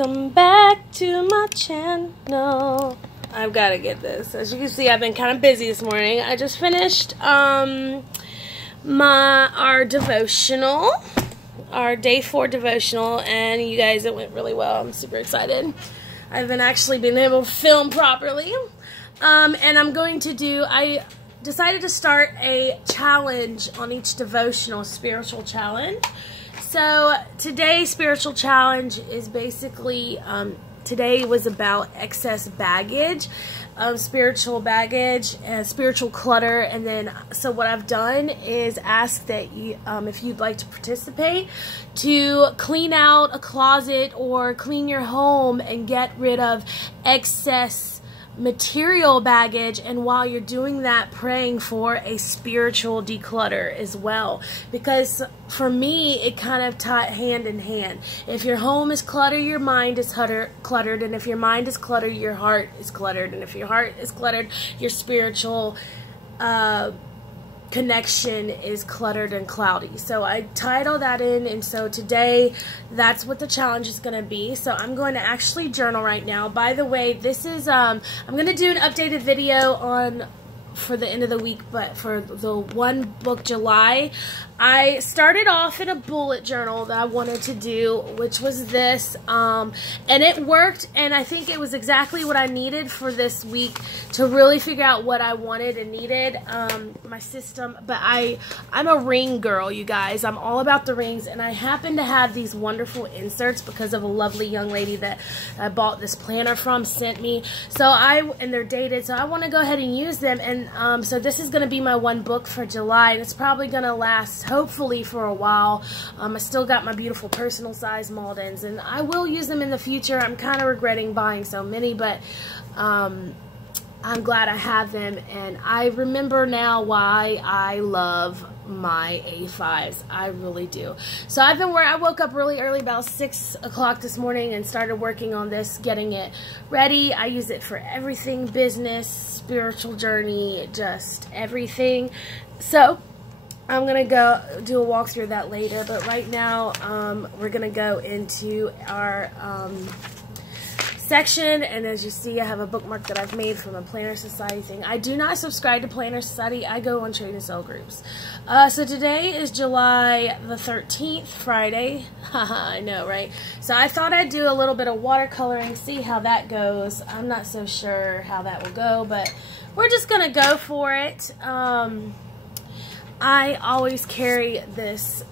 Welcome back to my channel. I've got to get this. As you can see, I've been kind of busy this morning. I just finished our devotional, our day 4 devotional, and you guys, it went really well. I'm super excited. I've been actually been able to film properly, and I decided to start a challenge on each devotional, spiritual challenge. So today's spiritual challenge is basically, today was about excess baggage, spiritual baggage and spiritual clutter. And then, so what I've done is ask that you, if you'd like to participate, to clean out a closet or clean your home and get rid of excess material baggage, and while you're doing that, praying for a spiritual declutter as well, because for me it kind of tied hand in hand. If your home is cluttered, your mind is cluttered, and if your mind is cluttered, your heart is cluttered, and if your heart is cluttered, your spiritual connection is cluttered and cloudy. So I tied all that in, and so today that's what the challenge is going to be. So I'm going to actually journal right now. By the way, this is I'm going to do an updated video on for the end of the week, but for the one book July, I started off in a bullet journal that I wanted to do, which was this, and it worked, and I think it was exactly what I needed for this week to really figure out what I wanted and needed, my system. But I'm a ring girl, you guys. I'm all about the rings, and I happen to have these wonderful inserts because of a lovely young lady that I bought this planner from, sent me. And they're dated, so I want to go ahead and use them. And so this is going to be my one book for July, and it's probably going to last hopefully for a while. I still got my beautiful personal size Maldens, and I will use them in the future. I'm kind of regretting buying so many, but I'm glad I have them, and I remember now why I love my A5s. I really do. So I woke up really early, about 6 o'clock this morning, and started working on this, getting it ready. I use it for everything, business, spiritual journey, just everything. So I'm going to go do a walkthrough of that later, but right now we're going to go into our section, and as you see, I have a bookmark that I've made from a Planner Society thing. I do not subscribe to Planner Society. I go on trade and sell groups. So today is July the 13th, Friday. Haha, I know, right? So I thought I'd do a little bit of watercoloring, see how that goes. I'm not so sure how that will go, but we're just going to go for it. I always carry this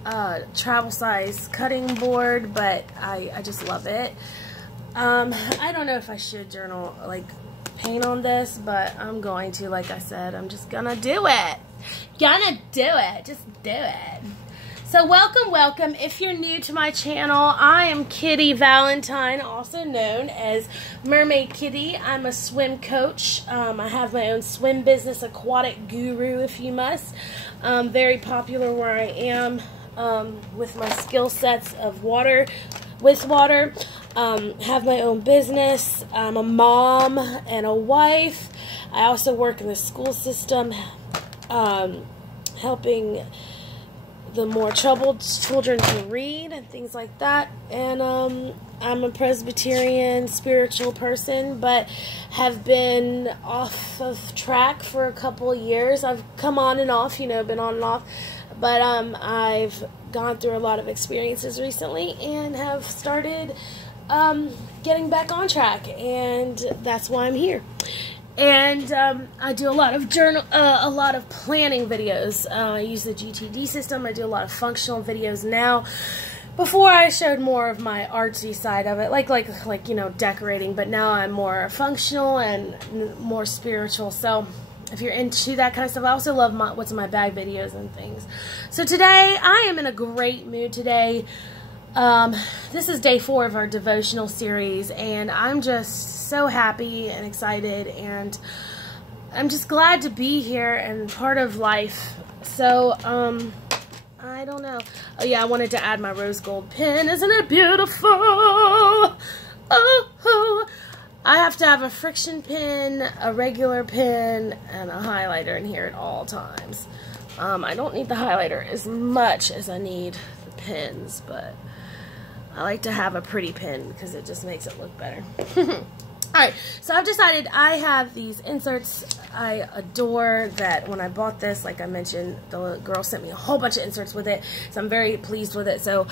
travel size cutting board, but I just love it. I don't know if I should journal, like, paint on this, but I'm going to, like I said, I'm just gonna do it. Just do it. So welcome. If you're new to my channel, I am Kitty Valentine, also known as Mermaid Kitty. I'm a swim coach. I have my own swim business, Aquatic Guru, if you must. Very popular where I am with my skill sets of water, have my own business. I'm a mom and a wife. I also work in the school system, helping the more troubled children to read and things like that. And I'm a Presbyterian spiritual person, but have been off of track for a couple of years. I've come on and off, been on and off. But I've gone through a lot of experiences recently and have started getting back on track, and that's why I'm here. And I do a lot of planning videos. I use the GTD system. I do a lot of functional videos now. Before I showed more of my artsy side of it, like decorating, but now I'm more functional and more spiritual. So if you're into that kind of stuff, I also love what's in my bag videos and things. So today, I am in a great mood today. This is day 4 of our devotional series, and I'm just so happy and excited, and I'm just glad to be here and part of life. So, I don't know. Oh yeah, I wanted to add my rose gold pen. Isn't it beautiful? Oh, I have to have a friction pen, a regular pen, and a highlighter in here at all times. I don't need the highlighter as much as I need the pens, but I like to have a pretty pen because it just makes it look better. Alright, so I've decided I have these inserts. I adore that. When I bought this, like I mentioned, the girl sent me a whole bunch of inserts with it, so I'm very pleased with it. So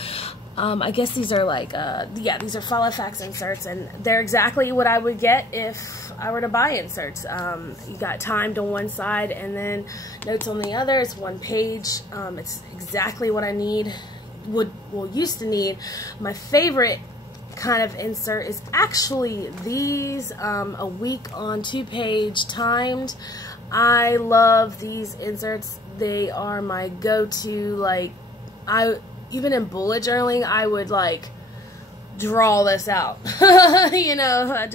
I guess these are like, yeah, these are Filofax inserts, and they're exactly what I would get if I were to buy inserts. You got timed on one side and then notes on the other. It's one page. It's exactly what I need, used to need. My favorite kind of insert is actually these, a week on 2-page timed. I love these inserts. They are my go-to. Like, even in bullet journaling, I would like draw this out. You know,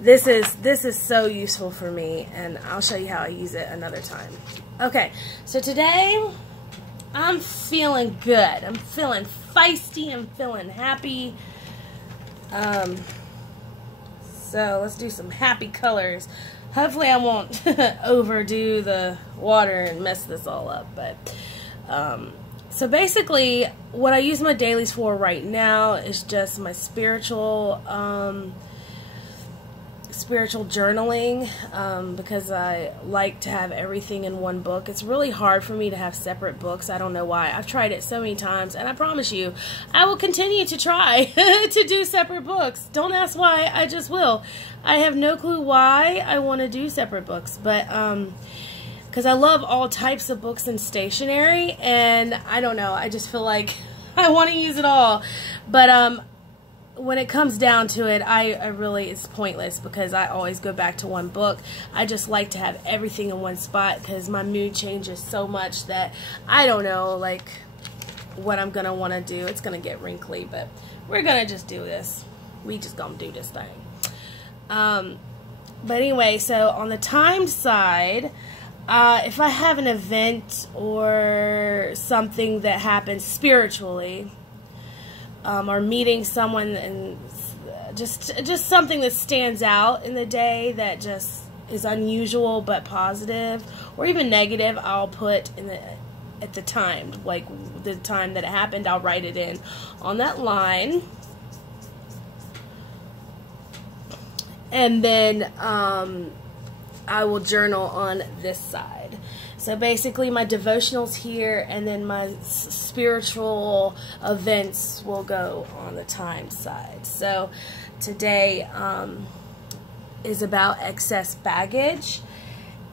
this is so useful for me, and I'll show you how I use it another time. Okay, so today I'm feeling good. I'm feeling feisty. I'm feeling happy. So let's do some happy colors. Hopefully I won't overdo the water and mess this all up, but so basically what I use my dailies for right now is just my spiritual journaling, because I like to have everything in one book. It's really hard for me to have separate books. I don't know why. I've tried it so many times, and I promise you I will continue to try to do separate books. Don't ask why, I just will. I have no clue why I want to do separate books, but because I love all types of books and stationery, and I don't know, I just feel like I want to use it all. But when it comes down to it, I really, it's pointless because I always go back to one book. I just like to have everything in one spot because my mood changes so much that I don't know, like, what I'm going to want to do. It's going to get wrinkly, but we're going to just do this. We just going to do this thing. But anyway, so on the timed side, if I have an event or something that happens spiritually, or meeting someone, and just something that stands out in the day that just is unusual but positive, or even negative, I'll put in at the time, like the time that it happened, I'll write it in on that line. And then I will journal on this side. So basically my devotionals here, and then my spiritual events will go on the timed side. So today is about excess baggage,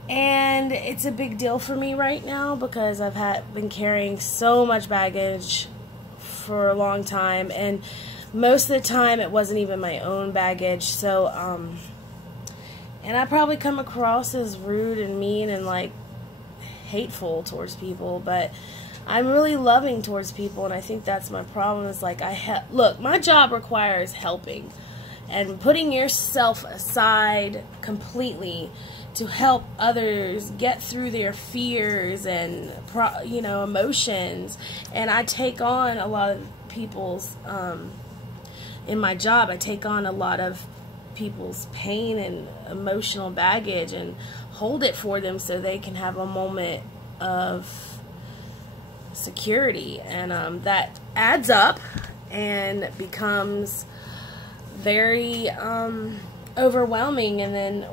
and it's a big deal for me right now because I've been carrying so much baggage for a long time, and most of the time it wasn't even my own baggage. So and I probably come across as rude and mean and like hateful towards people, but I'm really loving towards people, and I think that's my problem. Is like, look, my job requires helping and putting yourself aside completely to help others get through their fears and emotions. And I take on a lot of people's in my job, I take on a lot of people's pain and emotional baggage and hold it for them so they can have a moment of security, and that adds up and becomes very overwhelming. And then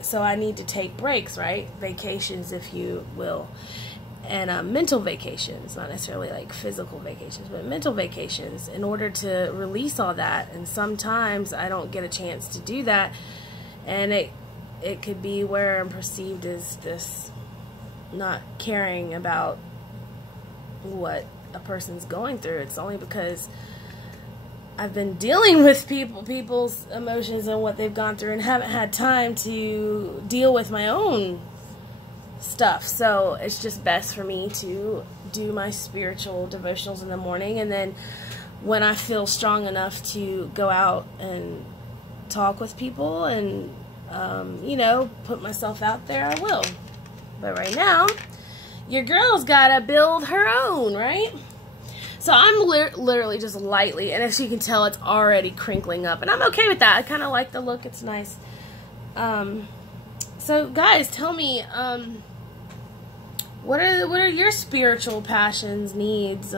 so I need to take breaks, right? Vacations, if you will, and mental vacations, not necessarily like physical vacations, but mental vacations, in order to release all that. And sometimes I don't get a chance to do that, and it could be where I'm perceived as this not caring about what a person's going through. It's only because I've been dealing with people's emotions and what they've gone through, and haven't had time to deal with my own stuff. So it's just best for me to do my spiritual devotionals in the morning, and then when I feel strong enough to go out and talk with people and put myself out there, I will. But right now, your girl's gotta build her own, right? So I'm literally just lightly, and as you can tell, it's already crinkling up, and I'm okay with that. I kind of like the look. It's nice. So guys, tell me, what are your spiritual passions, needs?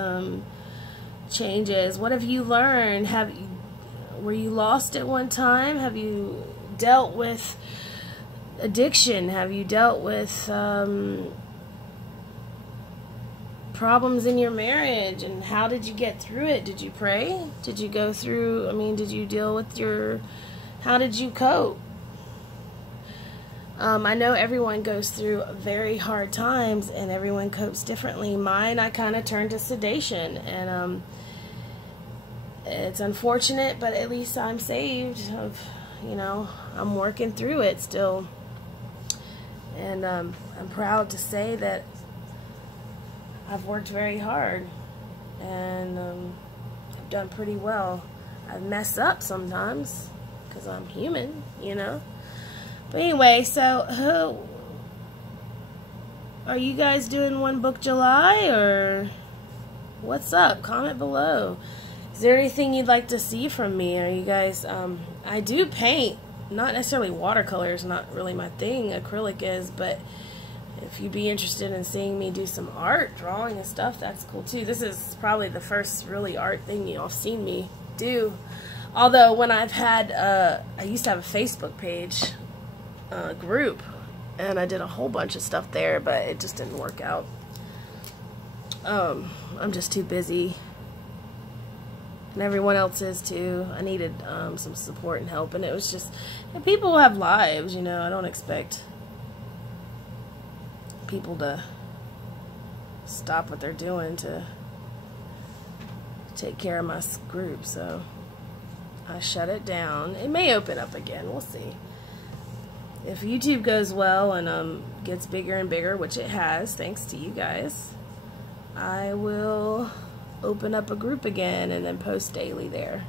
changes? What have you learned? Were you lost at one time? Have you dealt with addiction? Have you dealt with problems in your marriage? And how did you get through it? Did you pray? Did you go through, did you deal with how did you cope? I know everyone goes through very hard times and everyone copes differently. Mine, I kind of turned to sedation, and it's unfortunate, but at least I'm saved. I'm working through it still, and I'm proud to say that I've worked very hard, and I've done pretty well. I mess up sometimes because I'm human, But anyway, so are you guys doing One Book July, or what's up? Comment below. Is there anything you'd like to see from me? Are you guys, I do paint, not necessarily watercolors, not really my thing, acrylic is, but if you'd be interested in seeing me do some art, drawing and stuff, that's cool too. This is probably the first really art thing y'all seen me do. Although when I've had, I used to have a Facebook page, group, and I did a whole bunch of stuff there, but it just didn't work out. I'm just too busy, and everyone else is too. I needed some support and help, and it was just, and people have lives, I don't expect people to stop what they're doing to take care of my group, so I shut it down. It may open up again, we'll see. If YouTube goes well and gets bigger and bigger, which it has, thanks to you guys, I will open up a group again and then post daily there.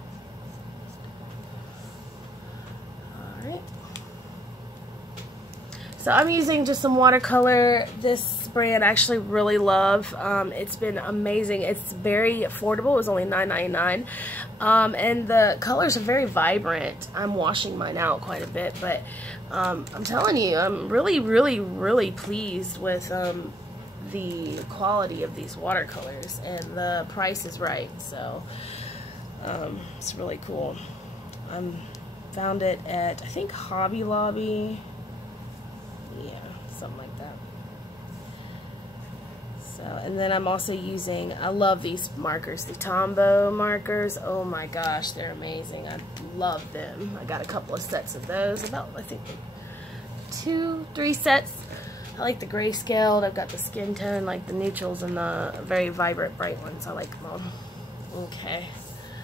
Alright. So I'm using just some watercolor. This brand I actually really love. It's been amazing. It's very affordable. It was only $9.99. And the colors are very vibrant. I'm washing mine out quite a bit, but I'm telling you, I'm really, really, really pleased with the quality of these watercolors, and the price is right, so it's really cool. Found it at, I think, Hobby Lobby. Yeah, something like that. So, and then I'm also using, I love these markers, the Tombow markers. Oh my gosh, they're amazing. I love them. I got a couple of sets of those, about, I think, 2-3 sets. I like the grayscale. I've got the skin tone, like the neutrals, and the very vibrant bright ones. I like them all. Okay.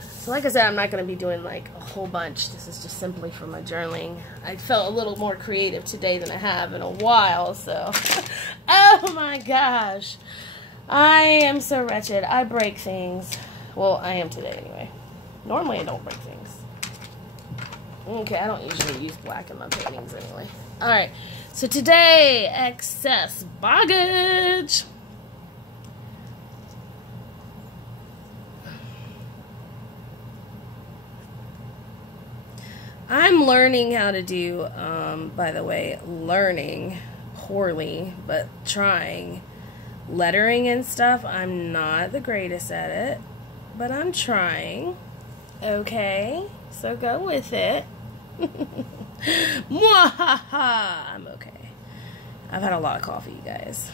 So like I said, I'm not going to be doing like a whole bunch. This is just simply for my journaling. I felt a little more creative today than I have in a while, so. Oh my gosh. I am so wretched. I break things. Well, I am today anyway. Normally I don't break things. Okay, I don't usually use black in my paintings anyway. Alright, so today, excess baggage. I'm learning how to do, by the way, learning poorly, but trying lettering and stuff. I'm not the greatest at it, but I'm trying. Okay, so go with it. Mwahaha! I'm okay. I've had a lot of coffee, you guys.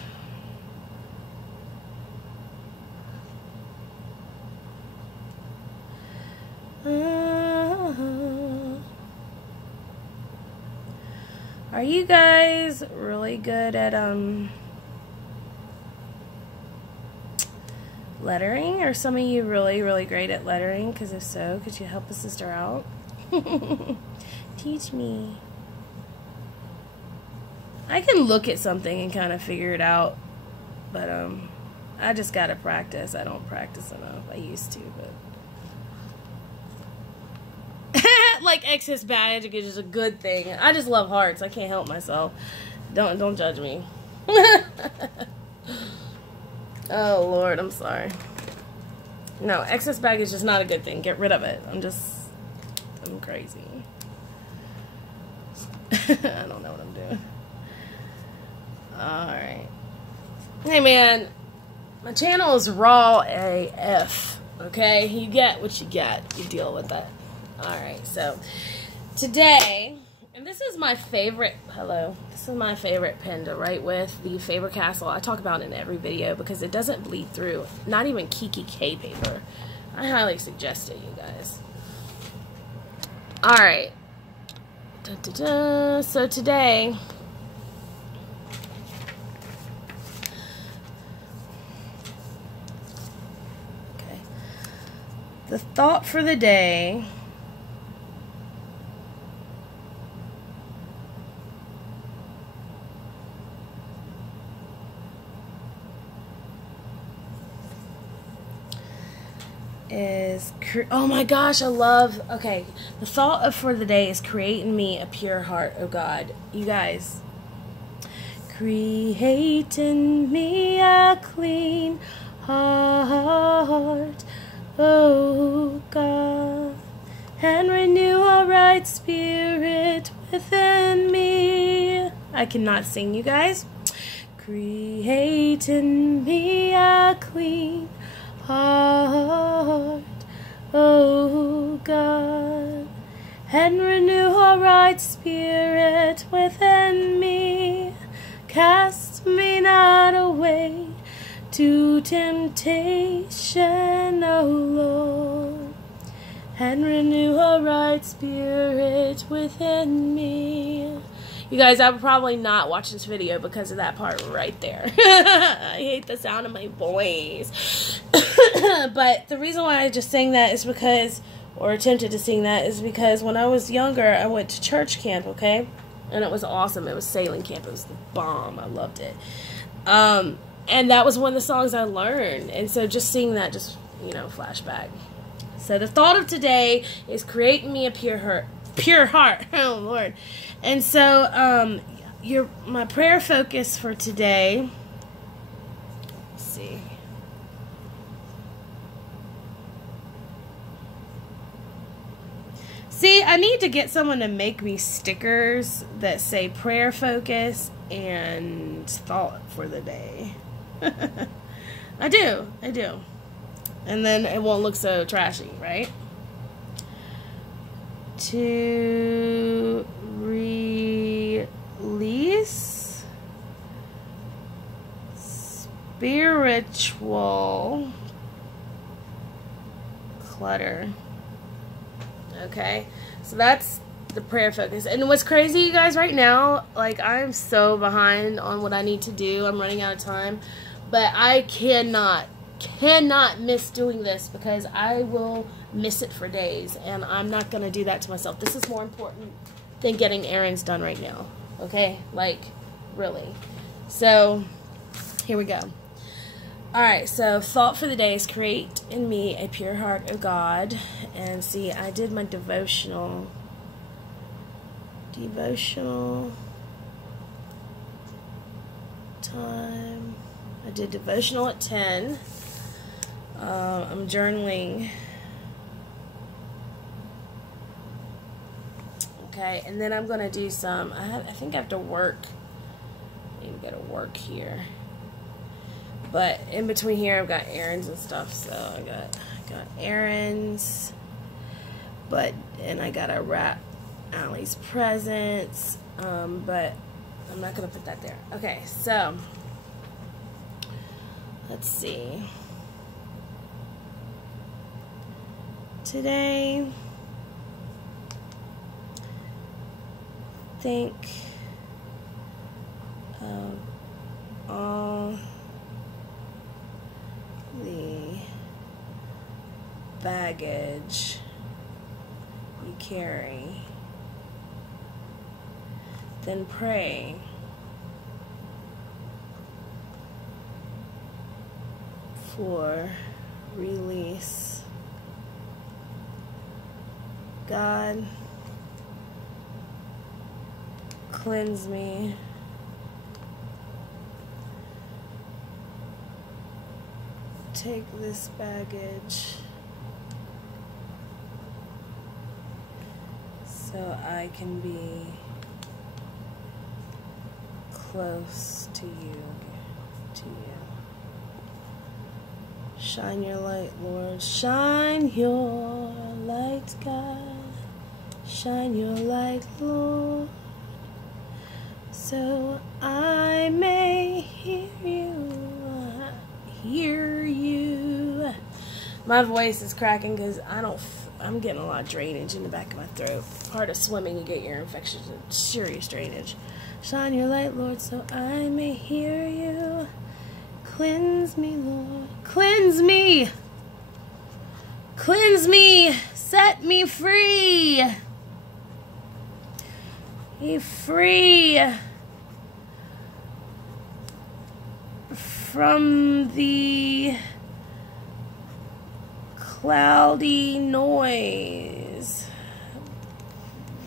Are you guys really good at lettering? Are some of you really, really great at lettering? Because if so, could you help a sister out? Teach me. I can look at something and kind of figure it out, but I just gotta practice. I don't practice enough. I used to, but like excess baggage is just a good thing. I just love hearts. I can't help myself. Don't judge me. Oh Lord, I'm sorry. No, excess baggage is not a good thing. Get rid of it. I'm crazy. I don't know what I'm doing. Alright. Hey man, my channel is raw AF. Okay, you get what you get. You deal with it. Alright, so today, and this is my favorite, this is my favorite pen to write with, the Faber-Castell. I talk about it in every video because it doesn't bleed through. Not even Kiki K paper. I highly suggest it, you guys. Alright. So today, okay, the thought for the day is, oh my gosh, I love, okay, the thought for the day is create in me a pure heart, oh God. You guys, create in me a clean heart, oh God, and renew a right spirit within me. I cannot sing, you guys. Create in me a clean heart, oh God, and renew a right spirit within me. Cast me not away to temptation, O Lord, and renew a right spirit within me. You guys, I would probably not watch this video because of that part right there. I hate the sound of my voice. But the reason why I just sang that is because, or attempted to sing that, is because when I was younger, I went to church camp, okay? And it was awesome. It was sailing camp. It was the bomb. I loved it. And that was one of the songs I learned. And so just seeing that, just, you know, flashback. So the thought of today is creating me a pure heart. Oh Lord. And so my prayer focus for today, let's see, I need to get someone to make me stickers that say prayer focus and thought for the day. I do. And then it won't look so trashy, right? To release spiritual clutter. Okay, so that's the prayer focus. And what's crazy, you guys, right now, like, I'm so behind on what I need to do. I'm running out of time, but I cannot miss doing this because I will miss it for days, and I'm not going to do that to myself. This is more important than getting errands done right now, okay? Like, really. So, here we go. Alright, so thought for the day is create in me a pure heart, O God. And see, I did my devotional time. I did devotional at 10. I'm journaling. Okay, and then I'm going to do some, I think I have to work. I need to go to work here. But in between here, I've got errands and stuff. So I got errands. And I got to wrap Allie's presents. But I'm not going to put that there. Okay, so let's see. Today, think of all the baggage you carry, then pray for release. God, cleanse me. Take this baggage so I can be close to you. Shine your light, Lord. Shine your light, God. Shine your light, Lord, so I may hear you. Hear you. My voice is cracking because I'm getting a lot of drainage in the back of my throat. Part of swimming, you get ear infections and serious drainage. Shine your light, Lord, so I may hear you. Cleanse me, Lord. Cleanse me. Cleanse me. Set me free. Be free from the cloudy noise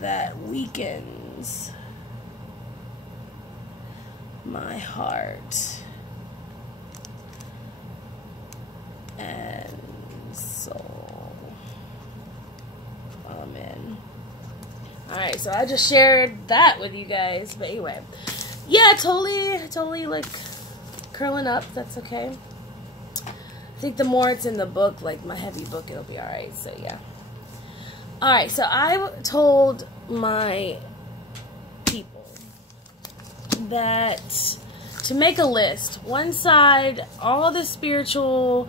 that weakens my heart and soul. Amen. Alright, so I just shared that with you guys. But anyway, yeah, totally like curling up. That's okay. I think the more it's in the book, like my heavy book, it'll be alright. So yeah. Alright, so I told my people that to make a list. One side, all the spiritual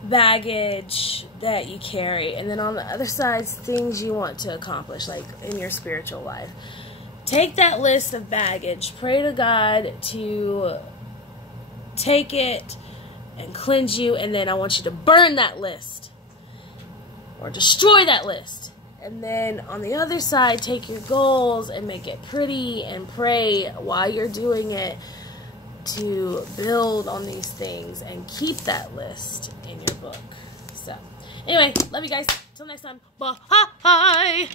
baggage that you carry, and then on the other side, things you want to accomplish, like in your spiritual life. Take that list of baggage, pray to God to take it and cleanse you, and then I want you to burn that list or destroy that list. And then on the other side, take your goals and make it pretty and pray while you're doing it to build on these things and keep that list in your book. So, anyway, love you guys. Till next time. Bye.